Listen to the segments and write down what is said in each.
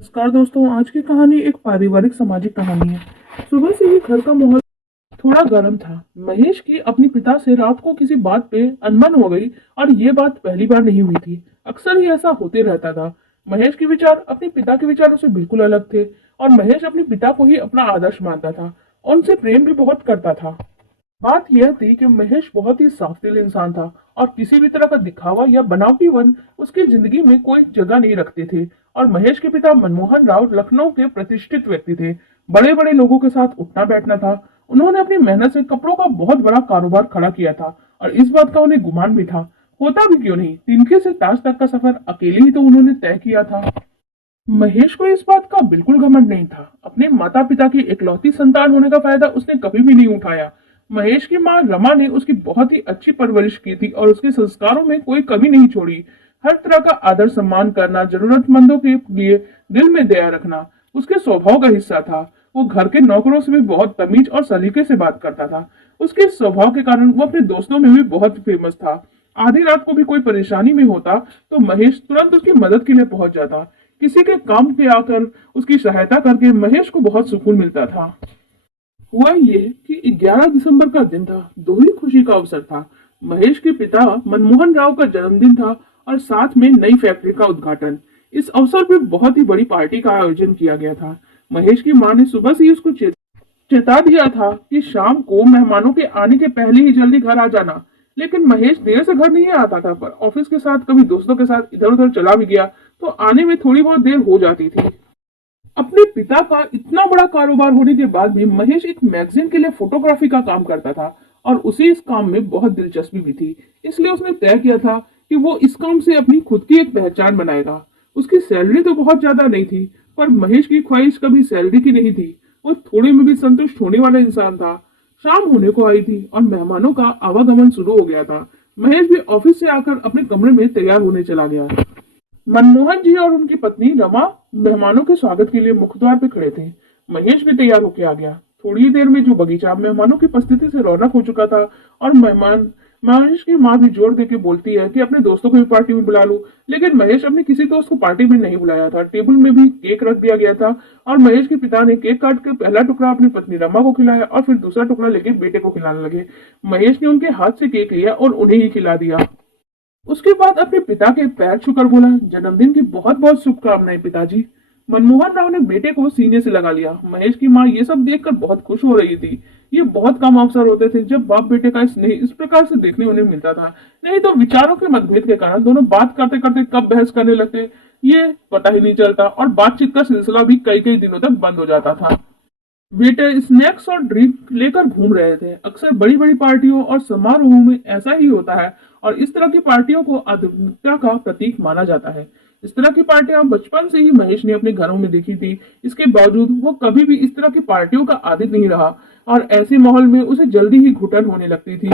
नमस्कार दोस्तों। आज की कहानी एक पारिवारिक सामाजिक कहानी है। सुबह से ही घर का माहौल थोड़ा गर्म था। महेश की अपने पिता से रात को किसी बात पे अनबन हो गई और ये बात पहली बार नहीं हुई थी। अक्सर ही ऐसा होते रहता था। महेश के विचार अपने पिता के विचारों से बिल्कुल अलग थे और महेश अपने पिता को ही अपना आदर्श मानता था और उनसे प्रेम भी बहुत करता था। बात यह थी कि महेश बहुत ही साफ दिल इंसान था और किसी भी तरह का दिखावा या बनावटीपन उसकी जिंदगी में कोई जगह नहीं रखते थे। और महेश के पिता मनमोहन राव लखनऊ के प्रतिष्ठित व्यक्ति थे। बड़े बड़े लोगों के साथ उठना बैठना था। उन्होंने अपनी मेहनत से कपड़ों का बहुत बड़ा कारोबार खड़ा किया था और इस बात का उन्हें गुमान भी था। होता भी क्यों नहीं, तिनके से ताज तक का सफर अकेले ही तो उन्होंने तय किया था। महेश को इस बात का बिल्कुल घमंड नहीं था। अपने माता पिता की इकलौती संतान होने का फायदा उसने कभी भी नहीं उठाया। महेश की माँ रमा ने उसकी बहुत ही अच्छी परवरिश की थी और उसके संस्कारों में कोई कमी नहीं छोड़ी। हर तरह का आदर सम्मान करना, जरूरतमंदों के लिए दिल में दया रखना उसके स्वभाव का हिस्सा था। वो घर के नौकरों से भी बहुत तमीज और सलीके से बात करता था। उसके स्वभाव के कारण वो अपने दोस्तों में भी बहुत फेमस था। आधी रात को भी कोई परेशानी में होता तो महेश तुरंत उसकी मदद के लिए पहुंच जाता। किसी के काम पे आकर उसकी सहायता करके महेश को बहुत सुकून मिलता था। हुआ ये कि 11 दिसंबर का दिन था। दोहरी खुशी का अवसर था। महेश के पिता मनमोहन राव का जन्मदिन था और साथ में नई फैक्ट्री का उद्घाटन। इस अवसर पर बहुत ही बड़ी पार्टी का आयोजन किया गया था। महेश की मां ने सुबह से ही उसको चेता दिया था कि शाम को मेहमानों के आने के पहले ही जल्दी घर आ जाना। लेकिन महेश देर से घर नहीं आता था, पर ऑफिस के साथ कभी दोस्तों के साथ इधर उधर चला भी गया तो आने में थोड़ी बहुत देर हो जाती थी। अपने पिता का इतना बड़ा कारोबार होने के बाद भी महेश एक मैगजीन के लिए फोटोग्राफी का काम करता था और उसे इस काम में बहुत दिलचस्पी भी थी। इसलिए उसने तय किया था कि वो इस काम से अपनी खुद की एक पहचान बनाएगा। उसकी सैलरी तो बहुत ज्यादा नहीं थी, पर महेश की ख्वाहिश कभी सैलरी की नहीं थी। वो थोड़े में भी संतुष्ट होने वाला इंसान था। शाम होने को आई थी और मेहमानों का आवागमन शुरू हो गया था। महेश भी ऑफिस से आकर अपने कमरे में तैयार होने चला गया। मनमोहन जी और उनकी पत्नी रमा मेहमानों के स्वागत के लिए मुख्य द्वार पे खड़े थे। महेश भी तैयार होके आ गया। थोड़ी देर में जो बगीचा मेहमानों की उपस्थिति से रौनक हो चुका था और मेहमान महेश की माँ भी जोर देके बोलती है कि अपने दोस्तों को भी पार्टी में बुला लो। लेकिन महेश अपने किसी दोस्त को पार्टी में नहीं बुलाया था। टेबल में भी केक रख दिया गया था और महेश के पिता ने केक काट के पहला टुकड़ा अपनी पत्नी रमा को खिलाया और फिर दूसरा टुकड़ा लेके बेटे को खिलाने लगे। महेश ने उनके हाथ से केक लिया और उन्हें ही खिला दिया। उसके बाद अपने पिता के पैर छूकर बोला, जन्मदिन की बहुत बहुत शुभकामनाएं पिताजी। मनमोहन राव ने बेटे को सीने से लगा लिया। महेश की माँ ये सब देखकर बहुत खुश हो रही थी। ये बहुत कम अवसर होते थे जब बाप बेटे का स्नेह इस प्रकार से देखने उन्हें मिलता था। नहीं तो विचारों के मतभेद के कारण दोनों बात करते करते कब बहस करने लगते ये पता ही नहीं चलता और बातचीत का सिलसिला भी कई कई दिनों तक बंद हो जाता था। बेटे स्नैक्स और ड्रिंक लेकर घूम रहे थे। अक्सर बड़ी बड़ी पार्टियों और समारोहों में ऐसा ही होता है और इस तरह की पार्टियों को आधुनिकता का प्रतीक माना जाता है। इस तरह की पार्टियां बचपन से ही महेश ने अपने घरों में देखी थी। इसके बावजूद वो कभी भी इस तरह की पार्टियों का आदी नहीं रहा और ऐसे माहौल में उसे जल्दी ही घुटन होने लगती थी।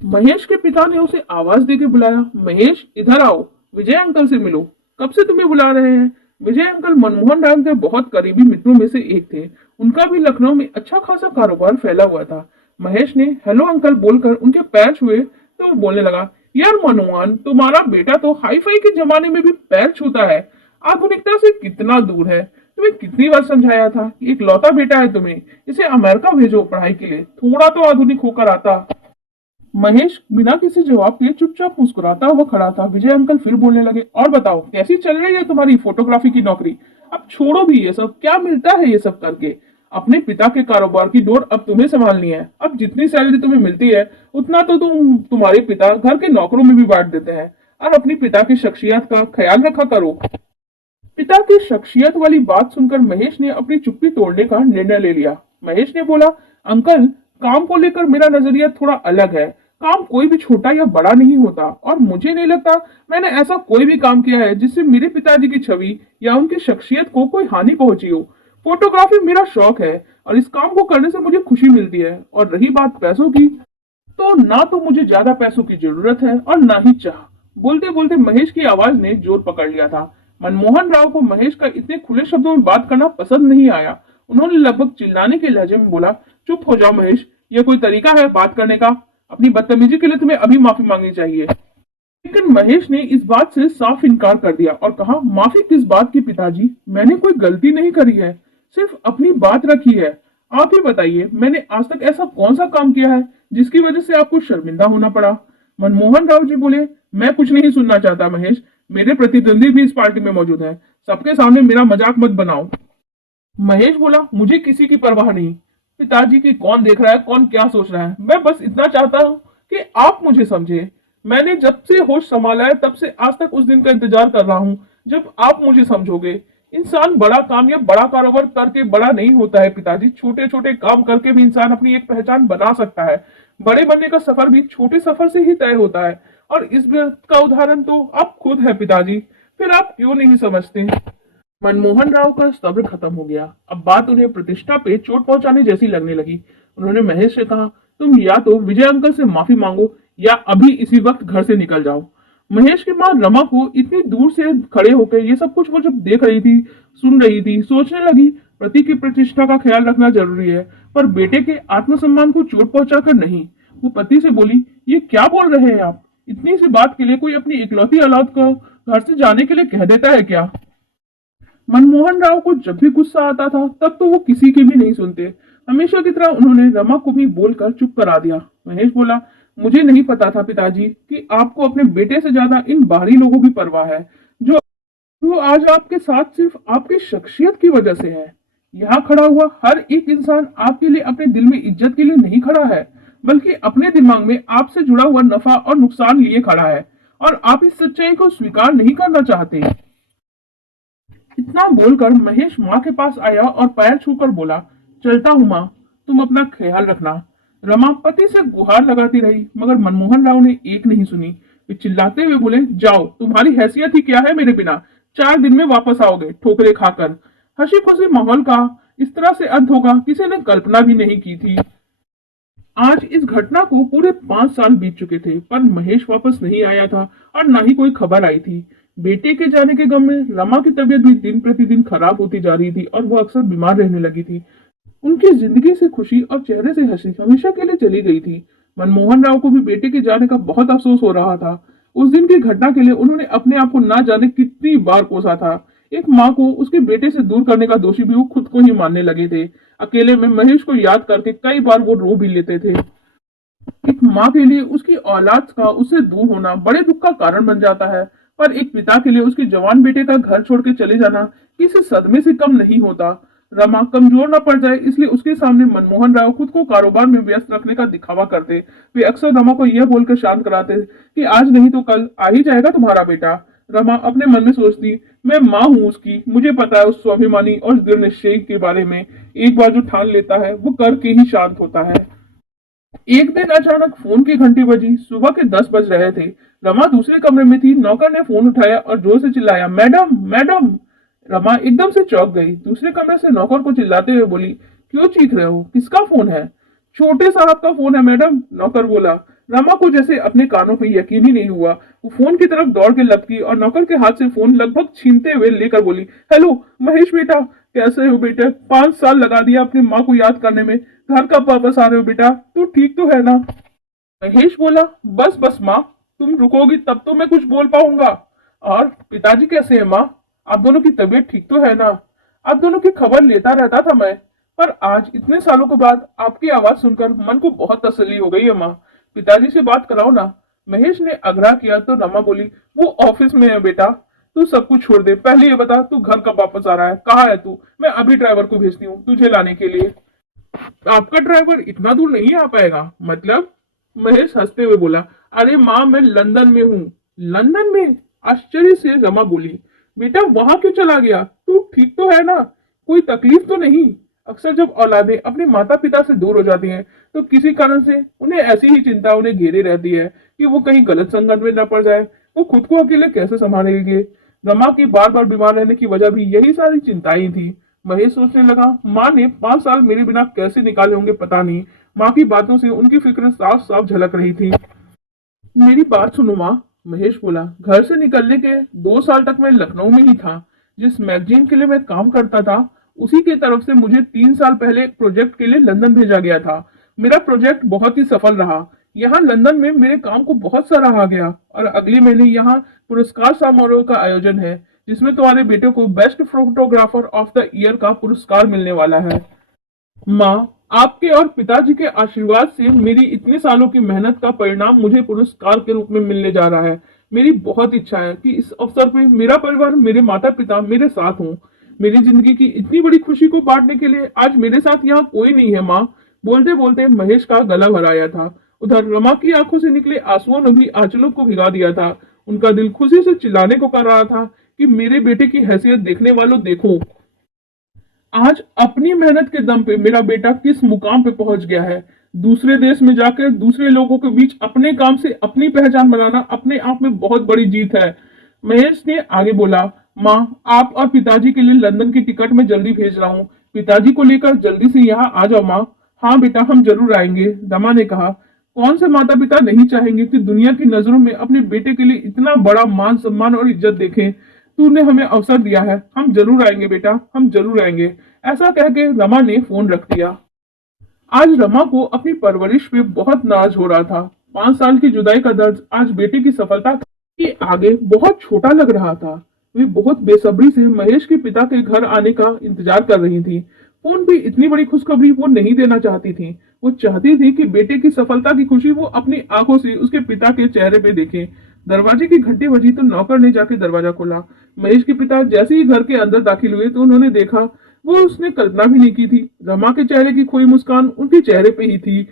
महेश के पिता ने उसे आवाज देके बुलाया, महेश इधर आओ, विजय अंकल से मिलो। कब से तुम्हें बुला रहे हैं। विजय अंकल मनमोहन राव के बहुत करीबी मित्रों में से एक थे। उनका भी लखनऊ में अच्छा खासा कारोबार फैला हुआ था। महेश ने हेलो अंकल बोलकर उनके पैर छुए तो वो बोलने लगा, यार मनोहन, तुम्हारा बेटा तो हाई फाई के जमाने में भी पैर छूता है। आधुनिकता से कितना दूर है। तुम्हें कितनी बार समझाया था कि एक लौता बेटा है तुम्हें, इसे अमेरिका भेजो पढ़ाई के लिए, थोड़ा तो आधुनिक होकर आता। महेश बिना किसी जवाब के चुपचाप मुस्कुराता हुआ खड़ा था। विजय अंकल फिर बोलने लगे, और बताओ कैसी चल रही है तुम्हारी फोटोग्राफी की नौकरी। अब छोड़ो भी ये सब, क्या मिलता है ये सब करके। अपने पिता के कारोबार की डोर अब तुम्हें संभालनी है। अब जितनी सैलरी तुम्हें मिलती है उतना तो तुम्हारे पिता घर के नौकरों में भी बांट देते हैं। और अपनी पिता की शख्सियत का ख्याल रखा करो। पिता की शख्सियत वाली बात सुनकर महेश ने अपनी चुप्पी तोड़ने का निर्णय ले लिया। महेश ने बोला, अंकल, काम को लेकर मेरा नजरिया थोड़ा अलग है। काम कोई भी छोटा या बड़ा नहीं होता और मुझे नहीं लगता मैंने ऐसा कोई भी काम किया है जिससे मेरे पिताजी की छवि या उनकी शख्सियत को कोई हानि पहुंची हो। फोटोग्राफी मेरा शौक है और इस काम को करने से मुझे खुशी मिलती है। और रही बात पैसों की, तो ना तो मुझे ज्यादा पैसों की जरूरत है और ना ही चाह। बोलते बोलते महेश की आवाज ने जोर पकड़ लिया था। मनमोहन राव को महेश का इतने खुले शब्दों में बात करना पसंद नहीं आया। उन्होंने लगभग चिल्लाने के लहजे में बोला, चुप हो जाओ महेश, यह कोई तरीका है बात करने का। अपनी बदतमीजी के लिए तुम्हें अभी माफी मांगनी चाहिए। लेकिन महेश ने इस बात से साफ इनकार कर दिया और कहा, माफी किस बात की पिताजी, मैंने कोई गलती नहीं करी है, सिर्फ अपनी बात रखी है। आप ही बताइए, मैंने आज तक ऐसा कौन सा काम किया है जिसकी वजह से आपको शर्मिंदा होना पड़ा। मनमोहन राव जी बोले, मैं कुछ नहीं सुनना चाहता महेश, मेरे प्रतिद्वंदी भी इस पार्टी में मौजूद है, सबके सामने मेरा मजाक मत बनाओ। महेश बोला, मुझे किसी की परवाह नहीं, पिताजी की कौन देख रहा है, कौन क्या सोच रहा है, मैं बस इतना चाहता हूँ कि आप मुझे समझे। मैंने जब से होश संभाला है तब से आज तक उस दिन का इंतजार कर रहा हूँ जब आप मुझे समझोगे। इंसान बड़ा काम या बड़ा कारोबार करके बड़ा नहीं होता है पिताजी, छोटे छोटे काम करके भी इंसान अपनी एक पहचान बना सकता है। बड़े बनने का सफर भी छोटे सफर से ही तय होता है, और इस बात का उदाहरण तो आप खुद है पिताजी, फिर आप क्यों नहीं समझते। मनमोहन राव का सब्र खत्म हो गया। अब बात उन्हें प्रतिष्ठा पे चोट पहुंचाने जैसी लगने लगी। उन्होंने महेश से कहा, तुम या तो विजय अंकल से माफी मांगो या अभी इसी वक्त घर से निकल जाओ। महेश की मां रमा को इतनी दूर से खड़े होकर ये सब कुछ वो जब देख रही थी, सुन रही थी, सोचने लगी, पति की प्रतिष्ठा का ख्याल रखना जरूरी है, पर बेटे के आत्मसम्मान को चोट पहुंचाकर नहीं। वो पति से बोली, ये क्या बोल रहे हैं आप, इतनी सी बात के लिए कोई अपनी इकलौती औलाद को घर से जाने के लिए कह देता है क्या। मनमोहन राव को जब भी गुस्सा आता था तब तो वो किसी की भी नहीं सुनते। हमेशा की तरह उन्होंने रमा को भी बोलकर चुप करा दिया। महेश बोला, मुझे नहीं पता था पिताजी कि आपको अपने बेटे से ज्यादा इन बाहरी लोगों की परवाह है, जो जो आज आपके साथ सिर्फ आपकी शख्सियत की वजह से है। यहाँ खड़ा हुआ हर एक इंसान आपके लिए अपने दिल में इज्जत के लिए नहीं खड़ा है, बल्कि अपने दिमाग में आपसे जुड़ा हुआ नफा और नुकसान लिए खड़ा है, और आप इस सच्चाई को स्वीकार नहीं करना चाहते। इतना बोलकर महेश माँ के पास आया और पैर छूकर बोला, चलता हूँ माँ, तुम अपना ख्याल रखना। रमा पति से गुहार लगाती रही, मगर मनमोहन राव ने एक नहीं सुनी। वे चिल्लाते हुए बोले, जाओ, तुम्हारी हैसियत ही क्या है मेरे बिना, 4 दिन में वापस आओगे ठोकरे खाकर। हंसी खुशी माहौल का इस तरह से अंत होगा किसी ने कल्पना भी नहीं की थी। आज इस घटना को पूरे 5 साल बीत चुके थे, पर महेश वापस नहीं आया था और ना ही कोई खबर आई थी। बेटे के जाने के गम में रमा की तबीयत भी दिन प्रतिदिन खराब होती जा रही थी और वो अक्सर बीमार रहने लगी थी। उनकी जिंदगी से खुशी और चेहरे से हंसी हमेशा के लिए चली गई थी। मनमोहन राव को भी बेटे के जाने का बहुत अफसोस हो रहा था। उस दिन की घटना के लिए उन्होंने अपने आप को ना जाने कितनी बार कोसा था। एक माँ को उसके बेटे से दूर करने का दोषी भी वो खुद को ही मानने लगे थे। अकेले में महेश को याद करके कई बार वो रो भी लेते थे। एक माँ के लिए उसकी औलाद का उससे दूर होना बड़े दुख का कारण बन जाता है, पर एक पिता के लिए उसके जवान बेटे का घर छोड़ के चले जाना किसी सदमे से कम नहीं होता। रमा कमजोर न पड़ जाए इसलिए उसके सामने मनमोहन राव खुद को कारोबार में व्यस्त रखने का दिखावा करते। वे अक्सर रमा को यह बोलकर शांत कराते कि आज नहीं तो कल आ ही जाएगा तुम्हारा बेटा। रमा अपने मन में सोचती, मैं माँ हूँ उसकी, मुझे पता है उस स्वाभिमानी और दृढ़ निश्चय के बारे में। एक बार जो ठान लेता है वो करके ही शांत होता है। एक दिन अचानक फोन की घंटी बजी। सुबह के 10 बज रहे थे। रमा दूसरे कमरे में थी। नौकर ने फोन उठाया और जोर से चिल्लाया, मैडम मैडम। रमा एकदम से चौंक गई। दूसरे कमरे से नौकर को चिल्लाते हुए बोली, क्यों चीख रहे हो, किसका फोन है। छोटे साहब का फोन है मैडम, नौकर बोला। रमा को जैसे अपने कानों पर यकीन ही नहीं हुआ। वो फोन की तरफ दौड़ के लपकी और नौकर के हाथ से फोन लगभग छीनते हुए लेकर बोली, हेलो महेश बेटा, कैसे हो बेटे, 5 साल लगा दिया अपनी माँ को याद करने में, घर कब वापस आ रहे हो बेटा, तू ठीक तो है ना। महेश बोला, बस बस माँ, तुम रुकोगी तब तो मैं कुछ बोल पाऊंगा। और पिताजी कैसे हैं माँ, आप दोनों की तबीयत ठीक तो है ना। आप दोनों की खबर लेता रहता था मैं, पर आज इतने सालों के बाद आपकी आवाज सुनकर मन को बहुत तसल्ली हो गई है माँ। पिताजी से बात कराओ ना। महेश ने आग्रह किया तो रमा बोली, वो ऑफिस में है बेटा, तू सब कुछ छोड़ दे, पहले ये बता तू घर कब वापस आ रहा है, कहाँ है तू, मैं अभी ड्राइवर को भेजती हूँ तुझे लाने के लिए। आपका ड्राइवर इतना दूर नहीं आ पाएगा, मतलब। महेश हंसते हुए बोला, अरे माँ मैं लंदन में हूँ। लंदन में, आश्चर्य से रमा बोली, बेटा वहां क्यों चला गया, तू ठीक तो है ना, कोई तकलीफ तो नहीं। अक्सर जब औलादें अपने माता पिता से दूर हो जाती हैं तो किसी कारण से उन्हें ऐसी ही चिंता उन्हें घेरे रहती है कि वो कहीं गलत संगत में न पड़ जाए, वो खुद को अकेले कैसे संभालेंगे। रमा की बार बार बीमार रहने की वजह भी यही सारी चिंताएं थी। महेश सोचने लगा, माँ ने 5 साल मेरे बिना कैसे निकाले होंगे पता नहीं। माँ की बातों से उनकी फिक्र साफ साफ झलक रही थी। मेरी बात सुनो माँ, महेश बोला। घर से निकलने के 2 साल तक मैं लखनऊ में ही था। जिस मैगजीन के लिए मैं काम करता था उसी की तरफ से मुझे 3 साल पहले एक प्रोजेक्ट के लिए लंदन भेजा गया था। मेरा प्रोजेक्ट बहुत ही सफल रहा। यहाँ लंदन में मेरे काम को बहुत सराहा गया और अगले महीने यहाँ पुरस्कार समारोह का आयोजन है जिसमें तुम्हारे बेटे को best photographer of the year का पुरस्कार मिलने वाला है। माँ, आपके और पिताजी के आशीर्वाद से मेरी इतने सालों की मेहनत का परिणाम मुझे पुरस्कार के रूप में मिलने जा रहा है। मेरी बहुत इच्छा है कि इस अवसर पे मेरा परिवार, मेरे माता पिता मेरे साथ हों। मेरी जिंदगी की इतनी बड़ी खुशी को बांटने के लिए आज मेरे साथ यहाँ कोई नहीं है माँ। बोलते बोलते महेश का गला भर आया था। उधर रमा की आंखों से निकले आंसुओं ने भी आंचलों को भिगा दिया था। उनका दिल खुशी से चिल्लाने को कर रहा था कि मेरे बेटे की हैसियत देखने वालों देखो, आज अपनी मेहनत के दम पे मेरा बेटा किस मुकाम पे पहुंच गया है। दूसरे देश में जाकर दूसरे लोगों के बीच अपने काम से अपनी पहचान बनाना अपने आप में बहुत बड़ी जीत है। महेश ने आगे बोला, माँ, आप और पिताजी के लिए लंदन की टिकट मैं जल्दी भेज रहा हूँ। पिताजी को लेकर जल्दी से यहाँ आ जाओ माँ। हाँ बेटा, हम जरूर आएंगे, रमा ने कहा। कौन से माता पिता नहीं चाहेंगे कि दुनिया की नजरों में अपने बेटे के लिए इतना बड़ा मान सम्मान और इज्जत देखें। तूने हमें अवसर दिया है, हम जरूर आएंगे बेटा, हम जरूर आएंगे। ऐसा कह के रमा ने फोन रख दिया। आज रमा को अपनी परवरिश पे बहुत नाज हो रहा था। 5 साल की जुदाई का दर्द आज बेटे की सफलता के आगे बहुत छोटा लग रहा था। वे बहुत बेसब्री से महेश के पिता के घर आने का इंतजार कर रही थी। फोन पे इतनी बड़ी खुशखबरी वो नहीं देना चाहती थी। वो चाहती थी कि बेटे की सफलता की खुशी वो अपनी आंखों से उसके पिता के चेहरे पे देखे। दरवाजे की घंटी बजी तो नौकर ने जाके दरवाजा खोला। महेश के पिता जैसे ही घर के अंदर दाखिल हुए तो उन्होंने देखा, वो उसने कल्पना भी नहीं की थी। रमा के चेहरे की खोई मुस्कान उनके चेहरे पे ही थी।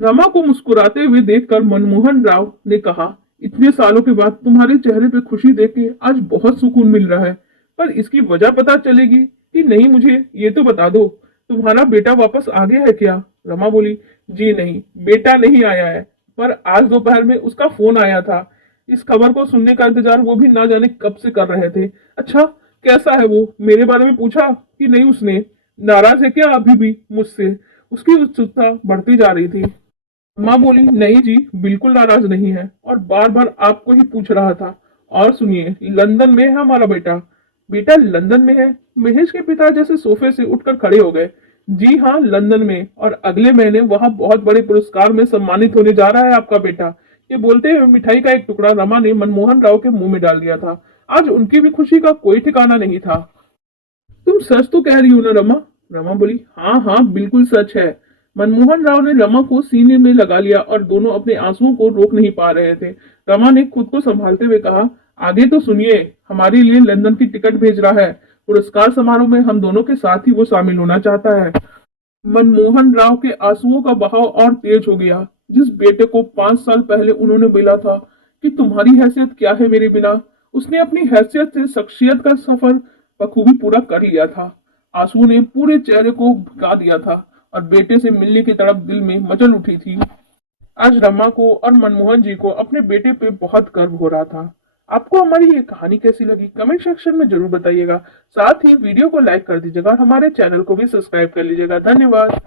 रमा को मुस्कुराते हुए देखकर मनमोहन राव ने कहा, इतने सालों के बाद तुम्हारे चेहरे पे खुशी देख के आज बहुत सुकून मिल रहा है, पर इसकी वजह पता चलेगी कि नहीं मुझे ये तो बता दो, तुम्हारा बेटा वापस आ गया है क्या? रमा बोली, जी नहीं, बेटा नहीं आया है, पर आज दोपहर में उसका फोन आया था। इस खबर को सुनने का इंतजार वो भी ना जाने कब से कर रहे थे। अच्छा, कैसा है वो? मेरे बारे में पूछा कि नहीं उसने? नाराज है क्या अभी भी मुझसे? उसकी उत्सुकता बढ़ती जा रही थी। माँ बोली, नहीं जी, बिल्कुल नाराज नहीं है और बार बार आपको ही पूछ रहा था। और सुनिए, लंदन में है हमारा बेटा। बेटा लंदन में है? महेश के पिता जैसे सोफे से उठकर खड़े हो गए। जी हाँ, लंदन में, और अगले महीने वहां बहुत बड़े पुरस्कार में सम्मानित होने जा रहा है आपका बेटा। ये बोलते हुए मिठाई का एक टुकड़ा रमा ने मनमोहन राव के मुंह में डाल दिया था। आज उनकी भी खुशी का कोई ठिकाना नहीं था। तुम सच तो कह रही हो ना रमा? रमा बोली, हाँ हाँ, बिल्कुल सच है। मनमोहन राव ने रमा को सीने में लगा लिया और दोनों अपने आंसुओं को रोक नहीं पा रहे थे। रमा ने खुद को संभालते हुए कहा, आगे तो सुनिए, हमारे लिए लंदन की टिकट भेज रहा है। पुरस्कार समारोह में हम दोनों के साथ ही वो शामिल होना चाहता है। मनमोहन राव के आंसुओं का बहाव और तेज हो गया। जिस बेटे को 5 साल पहले उन्होंने मिला था कि तुम्हारी हैसियत क्या है मेरे बिना, उसने अपनी हैसियत से शख्सियत का सफर बखूबी पूरा कर लिया था। आंसू ने पूरे चेहरे को भिगा दिया था और बेटे से मिलने की तड़प दिल में मचल उठी थी। आज रमा को और मनमोहन जी को अपने बेटे पे बहुत गर्व हो रहा था। आपको हमारी ये कहानी कैसी लगी कमेंट सेक्शन में जरूर बताइएगा। साथ ही वीडियो को लाइक कर दीजिएगा और हमारे चैनल को भी सब्सक्राइब कर लीजिएगा। धन्यवाद।